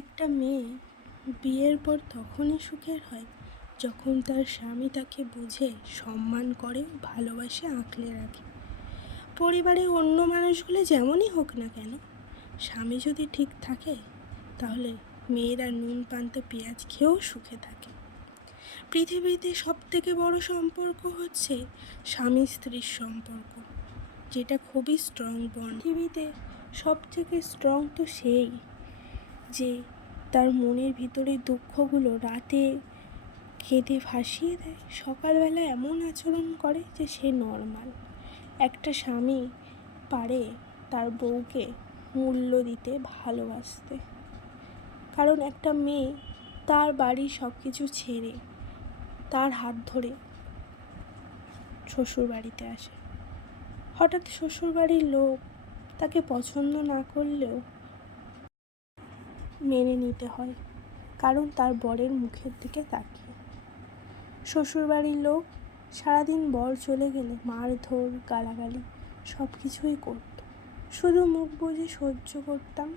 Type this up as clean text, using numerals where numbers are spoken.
একটা মেয়ে বিয়ের পর তখনই সুখের হয় যখন তার স্বামী তাকে বুঝে, সম্মান করে, ভালোবাসে, আঁকলে রাখে। পরিবারের অন্য মানুষগুলো যেমনই হোক না কেন, স্বামী যদি ঠিক থাকে তাহলে মেয়েরা নুন পান্তা পেঁয়াজ খেয়েও সুখে থাকে। পৃথিবীতে সবথেকে বড় সম্পর্ক হচ্ছে স্বামী স্ত্রীর সম্পর্ক, যেটা খুবই স্ট্রং বন্ড। পৃথিবীতে সবথেকে স্ট্রং তো সেই যে তার মনের ভিতরে দুঃখগুলো রাতে কেঁদে ভাসিয়ে দেয়, সকালবেলা এমন আচরণ করে যে সে নর্মাল। একটা স্বামী পারে তার বউকে মূল্য দিতে, ভালোবাসতে, কারণ একটা মেয়ে তার বাড়ির সব কিছু ছেড়ে তার হাত ধরে শ্বশুর বাড়িতে আসে। হঠাৎ শ্বশুরবাড়ির লোক তাকে পছন্দ না করলেও মেনে নিতে হয়, কারণ তার বরের মুখের দিকে তাকিয়ে। শ্বশুরবাড়ির লোক সারাদিন বর চলে গেলে মারধর, গালাগালি সব কিছুই করত, শুধু মুখ বুজে সহ্য করতাম।